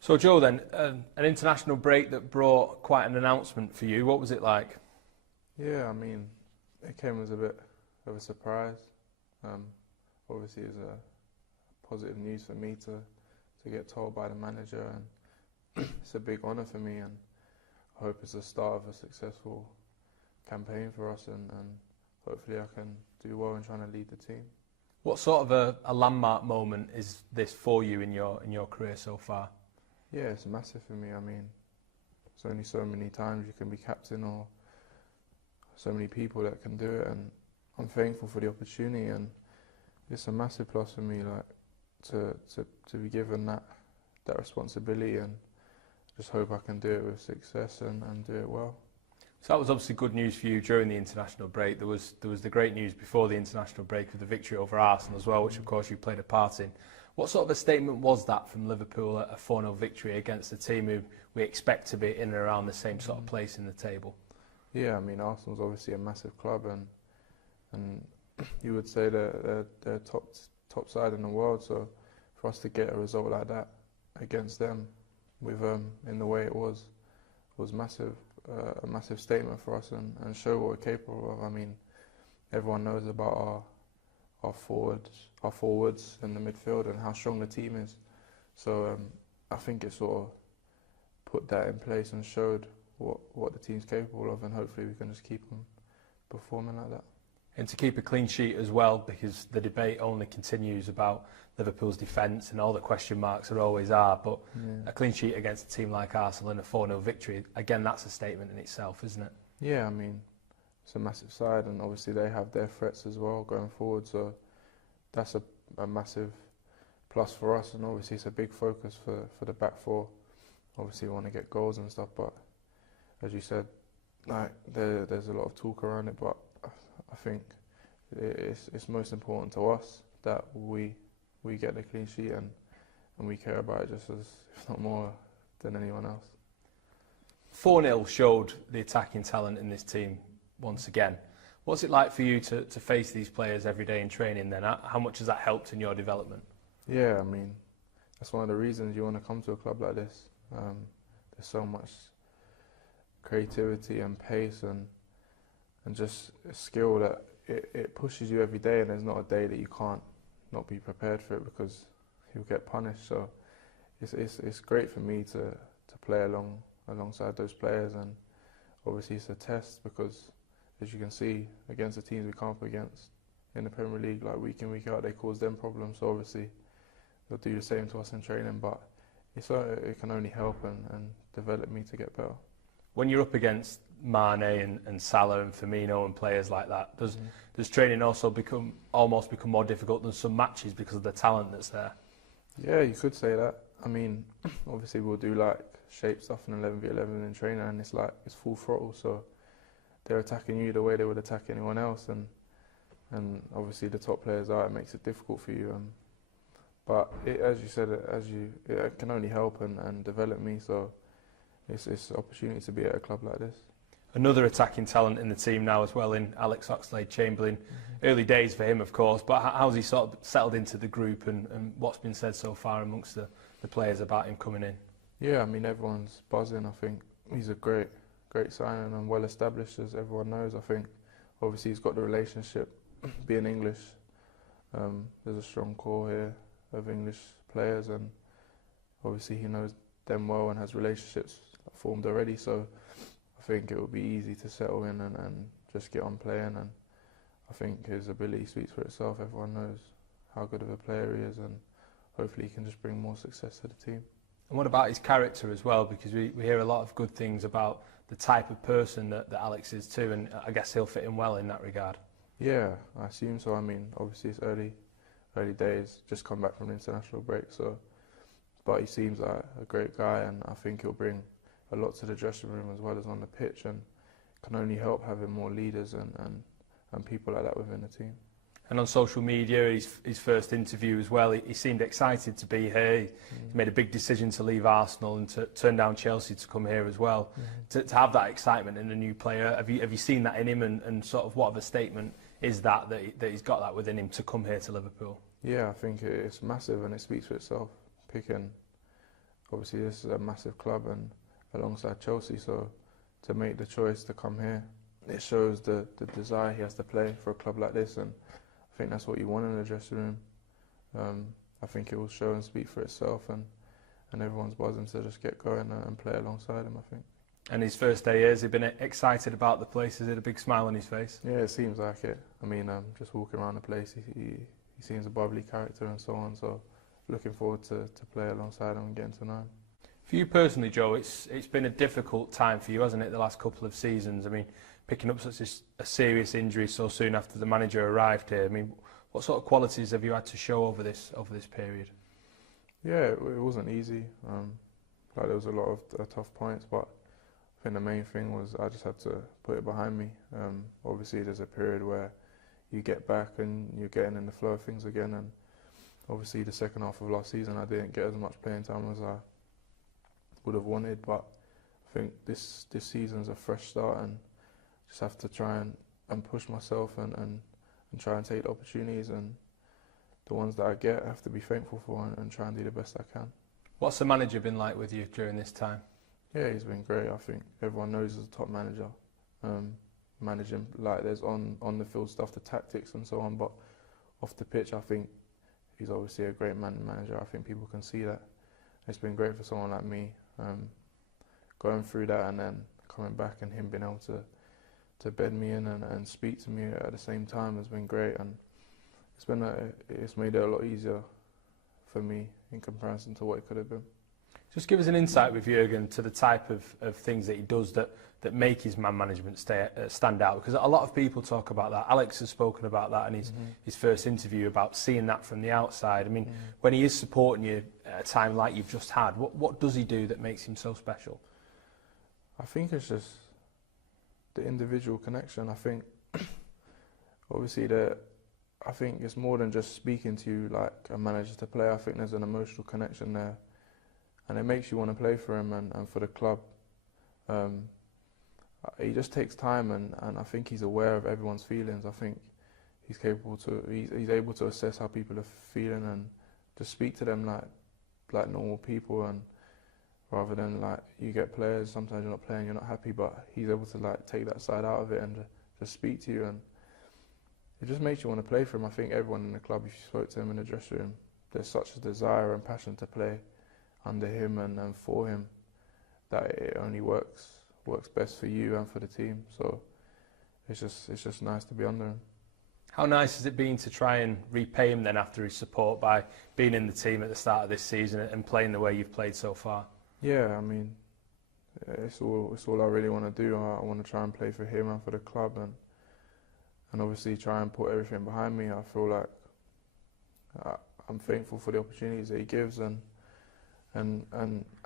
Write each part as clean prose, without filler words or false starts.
So Joe, then, an international break that brought quite an announcement for you. What was it like? Yeah, I mean, it came as a bit of a surprise. Obviously, it's a positive news for me to get told by the manager, and it's a big honour for me, and I hope it's the start of a successful campaign for us, and hopefully I can do well in trying to lead the team. What sort of a landmark moment is this for you in your career so far? Yeah, it's massive for me. I mean, there's only so many times you can be captain, or so many people that can do it, and I'm thankful for the opportunity, and it's a massive plus for me, like to be given that responsibility, and just hope I can do it with success and do it well. So that was obviously good news for you during the international break. There was the great news before the international break of the victory over Arsenal as well, which of course you played a part in. What sort of a statement was that from Liverpool, a 4-0 victory against a team who we expect to be in and around the same sort of place in the table? Yeah, I mean, Arsenal's obviously a massive club, and you would say they're top side in the world. So for us to get a result like that against them, with in the way it was massive, a massive statement for us, and show what we're capable of. I mean, everyone knows about our forwards in the midfield and how strong the team is. So I think it sort of put that in place and showed what the team's capable of, and hopefully we can just keep them performing like that. And to keep a clean sheet as well, because the debate only continues about Liverpool's defence, and all the question marks there always are, but a clean sheet against a team like Arsenal and a 4-0 victory, again, that's a statement in itself, isn't it? Yeah, I mean, it's a massive side, and obviously they have their threats as well going forward, so that's a massive plus for us, and obviously it's a big focus for the back four. Obviously we want to get goals and stuff, but as you said, like there's a lot of talk around it, but I think it's most important to us that we get the clean sheet, and we care about it just as, if not more, than anyone else. 4-0 showed the attacking talent in this team once again. What's it like for you to face these players every day in training then? How much has that helped in your development? Yeah, I mean, that's one of the reasons you want to come to a club like this. There's so much creativity and pace and just a skill that it pushes you every day, and there's not a day that you can't not be prepared for it, because you'll get punished. So it's great for me to play alongside those players, and obviously it's a test because, as you can see, against the teams we come up against in the Premier League, like week in, week out, they cause them problems. So obviously they'll do the same to us in training, but it can only help and develop me to get better. When you're up against Mane and Salah and Firmino and players like that, does training also almost become more difficult than some matches because of the talent that's there? Yeah, you could say that. I mean, obviously we'll do like shape stuff in 11v11 in training, and it's full throttle, so they're attacking you the way they would attack anyone else, and obviously the top players it makes it difficult for you. But as you said, it can only help and develop me, so it's an opportunity to be at a club like this. Another attacking talent in the team now as well, in Alex Oxlade-Chamberlain. Early days for him, of course, but how's he sort of settled into the group, and what's been said so far amongst the players about him coming in? Yeah, I mean, everyone's buzzing. I think he's a great signing and well established, as everyone knows. I think obviously he's got the relationship, being English. There's a strong core here of English players, and obviously he knows them well and has relationships formed already, so I think it will be easy to settle in and just get on playing, and I think his ability speaks for itself. Everyone knows how good of a player he is, and hopefully he can just bring more success to the team. And what about his character as well? Because we hear a lot of good things about the type of person that Alex is too, and I guess he'll fit in well in that regard. Yeah, I assume so. I mean, obviously it's early days, just come back from the international break, but he seems like a great guy, and I think he'll bring a lot to the dressing room as well as on the pitch, and can only help having more leaders and people like that within the team. And on social media, his first interview as well, he seemed excited to be here. He made a big decision to leave Arsenal and to turn down Chelsea to come here as well. To have that excitement in a new player, have you seen that in him, and sort of what of a statement is that he's got that within him to come here to Liverpool? Yeah, I think it's massive and it speaks for itself. Picking, obviously this is a massive club and alongside Chelsea, so to make the choice to come here, it shows the desire he has to play for a club like this, and I think that's what you want in the dressing room. I think it will show and speak for itself, and everyone's buzzing to just get going and play alongside him, I think. And his first day here, has he been excited about the place? Has he had a big smile on his face? Yeah, it seems like it. I mean, just walking around the place, he seems a bubbly character and so on, so looking forward to play alongside him and getting to know him. For you personally, Joe, it's been a difficult time for you, hasn't it, the last couple of seasons? I mean, picking up such a serious injury so soon after the manager arrived here. I mean, what sort of qualities have you had to show over this period? Yeah, it wasn't easy. Like there was a lot of tough points, but I think the main thing was I just had to put it behind me. Obviously, there's a period where you get back and you're getting in the flow of things again, and obviously the second half of last season I didn't get as much playing time as I would have wanted, but I think this season's a fresh start and just have to try and push myself and try and take the opportunities, and the ones that I get I have to be thankful for and try and do the best I can. What's the manager been like with you during this time? Yeah, he's been great. I think everyone knows he's a top manager. Managing, like there's on the field stuff, the tactics and so on, but off the pitch I think he's obviously a great manager. I think people can see that. It's been great for someone like me, going through that and then coming back and him being able to bed me in and speak to me at the same time has been great, and it's made it a lot easier for me in comparison to what it could have been. Just give us an insight with Jurgen to the type of things that he does that make his man management stand out, because a lot of people talk about that. Alex has spoken about that in his first interview, about seeing that from the outside. I mean, when he is supporting you at a time like you've just had, what does he do that makes him so special? I think it's just the individual connection. I think obviously I think it's more than just speaking to you like a manager to play. I think there's an emotional connection there, and it makes you want to play for him and for the club. He just takes time, and I think he's aware of everyone's feelings. I think he's able to assess how people are feeling and just speak to them like normal people, and rather than like you get players, sometimes you're not playing, you're not happy, but he's able to like take that side out of it and just speak to you, and it just makes you want to play for him. I think everyone in the club, if you spoke to him in the dressing room, there's such a desire and passion to play under him and for him that it only works best for you and for the team. So it's just nice to be under him. How nice has it been to try and repay him then after his support by being in the team at the start of this season and playing the way you've played so far? Yeah, I mean, it's all I really want to do. I want to try and play for him and for the club, and obviously try and put everything behind me. I feel like I'm thankful for the opportunities that he gives, and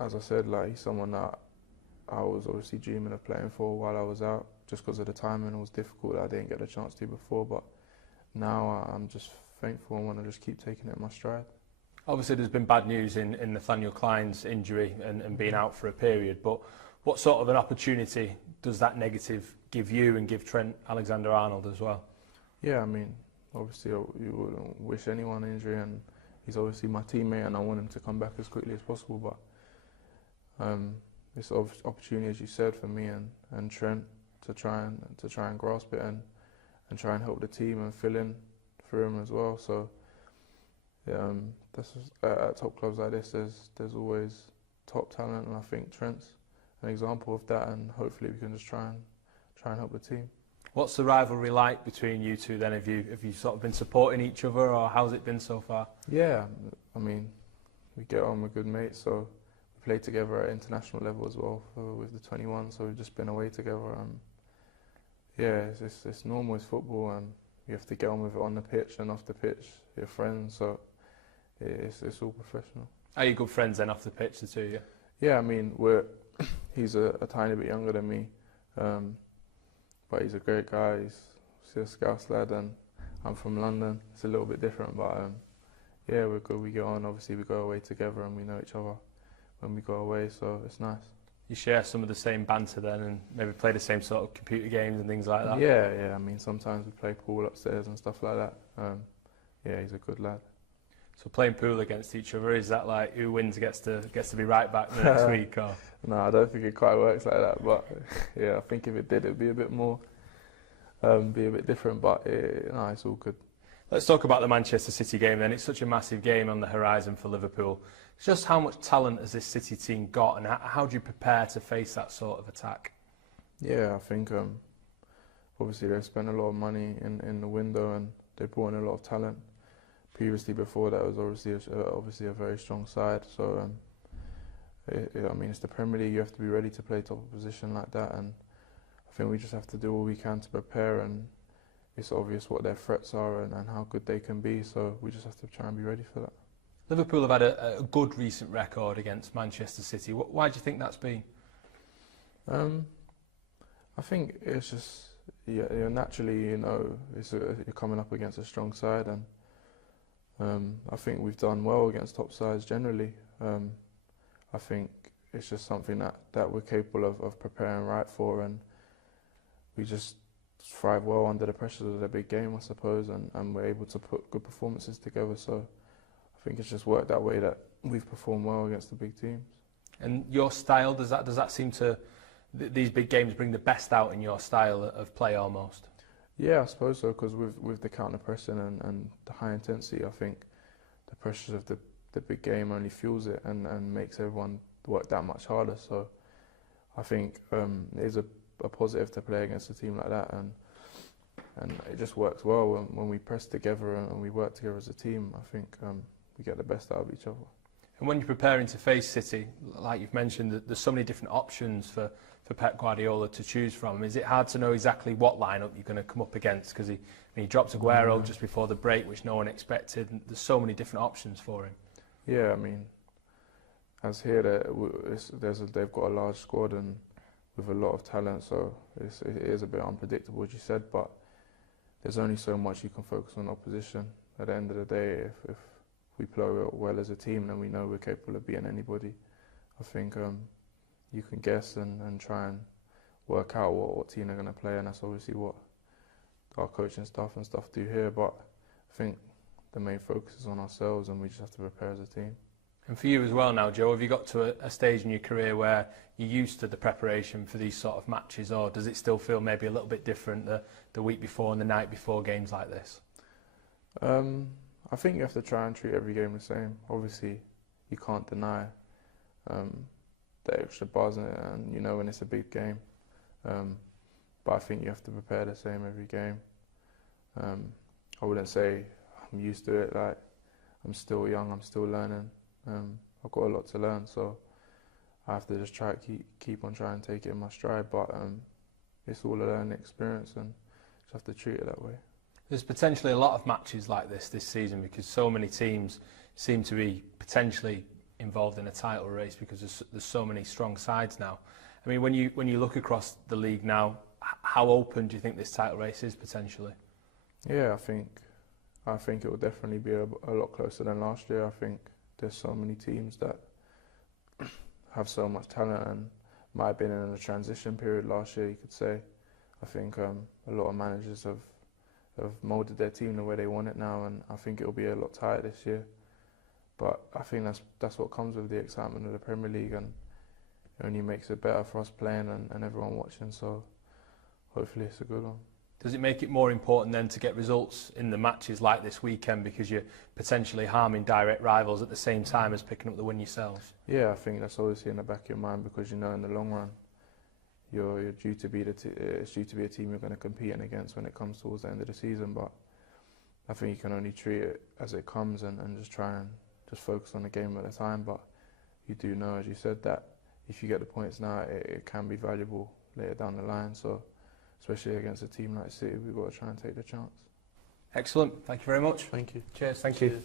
as I said, like he's someone that I was obviously dreaming of playing for while I was out, just because of the timing. It was difficult that I didn't get the chance to before, but now I'm just thankful and want to just keep taking it in my stride. Obviously there's been bad news in Nathaniel Clyne's injury and being out for a period, but what sort of an opportunity does that negative give you and give Trent Alexander-Arnold as well? Yeah, I mean, obviously you wouldn't wish anyone injury, and he's obviously my teammate and I want him to come back as quickly as possible, but it's an opportunity, as you said, for me and Trent to try and grasp it and try and help the team and fill in for him as well. So at top clubs like this, there's always top talent, and I think Trent's an example of that, and hopefully we can just try and help the team. What's the rivalry like between you two then? Have you sort of been supporting each other, or how's it been so far? Yeah, I mean, we get on, we're good mates, so we play together at international level as well with the 21, so we've just been away together. Yeah, it's normal, it's football, and you have to get on with it on the pitch and off the pitch. You're friends, so it's all professional. Are you good friends then off the pitch, the two of you? Yeah, I mean, he's a tiny bit younger than me, but he's a great guy. He's a Scouse lad, and I'm from London. It's a little bit different, but yeah, we're good. We get on. Obviously, we go away together, and we know each other when we go away, so it's nice. You share some of the same banter then, and maybe play the same sort of computer games and things like that? Yeah. I mean, sometimes we play pool upstairs and stuff like that. Yeah, he's a good lad. So playing pool against each other, is that like who wins gets to be right back the next week? Or? No, I don't think it quite works like that. But yeah, I think if it did, it'd be a bit more, be a bit different. But no, it's all good. Let's talk about the Manchester City game then. It's such a massive game on the horizon for Liverpool. Just how much talent has this City team got, and how do you prepare to face that sort of attack? Yeah, I think obviously they've spent a lot of money in the window, and they brought in a lot of talent. Previously, before that, was obviously a very strong side. So I mean, it's the Premier League. You have to be ready to play top position like that, and I think we just have to do all we can to prepare. And it's obvious what their threats are and how good they can be. So we just have to try and be ready for that. Liverpool have had a good recent record against Manchester City. Why do you think that's been? I think it's just naturally, you're coming up against a strong side, and I think we've done well against top sides generally. I think it's just something that we're capable of preparing right for, and we just thrive well under the pressures of the big game, I suppose, and we're able to put good performances together. So I think it's just worked that way, that we've performed well against the big teams. And your style, does that seem to, these big games bring the best out in your style of play almost? Yeah, I suppose so, because with the counter pressing and the high intensity, I think the pressures of the big game only fuels it and makes everyone work that much harder. So I think it is a positive to play against a team like that, and it just works well when we press together and we work together as a team. I think we get the best out of each other. And when you're preparing to face City, like you've mentioned, there's so many different options for Pep Guardiola to choose from. Is it hard to know exactly what lineup you're going to come up against? Because he dropped Aguero just before the break, which no one expected. And there's so many different options for him. Yeah, I mean, as here, they've got a large squad and with a lot of talent, so it is a bit unpredictable, as you said, but there's only so much you can focus on opposition. At the end of the day, if we play well as a team, then we know we're capable of beating anybody. I think you can guess and try and work out what team they're going to play, and that's obviously what our coaching staff and stuff do here, but I think the main focus is on ourselves, and we just have to prepare as a team. And for you as well now, Joe, have you got to a stage in your career where you're used to the preparation for these sort of matches, or does it still feel maybe a little bit different the week before and the night before games like this? I think you have to try and treat every game the same. Obviously, you can't deny the extra buzz, and you know when it's a big game. But I think you have to prepare the same every game. I wouldn't say I'm used to it. Like, I'm still young, I'm still learning. I've got a lot to learn, so I have to just try to keep on trying to take it in my stride. But it's all a learning experience, and just have to treat it that way. There's potentially a lot of matches like this season, because so many teams seem to be potentially involved in a title race, because there's so many strong sides now. I mean, when you look across the league now, how open do you think this title race is potentially? Yeah, I think it will definitely be a lot closer than last year. I think there's so many teams that have so much talent and might have been in a transition period last year, you could say. I think a lot of managers have moulded their team the way they want it now, and I think it'll be a lot tighter this year. But I think that's what comes with the excitement of the Premier League, and it only makes it better for us playing and everyone watching, so hopefully it's a good one. Does it make it more important then to get results in the matches like this weekend, because you're potentially harming direct rivals at the same time as picking up the win yourselves? Yeah, I think that's obviously in the back of your mind, because you know in the long run you're due to be it's due to be a team you're going to compete against when it comes towards the end of the season. But I think you can only treat it as it comes and just try and just focus on the game at a time. But you do know, as you said, that if you get the points now, it can be valuable later down the line. So especially against a team like City, we've got to try and take the chance. Excellent. Thank you very much. Thank you. Cheers. Thank you.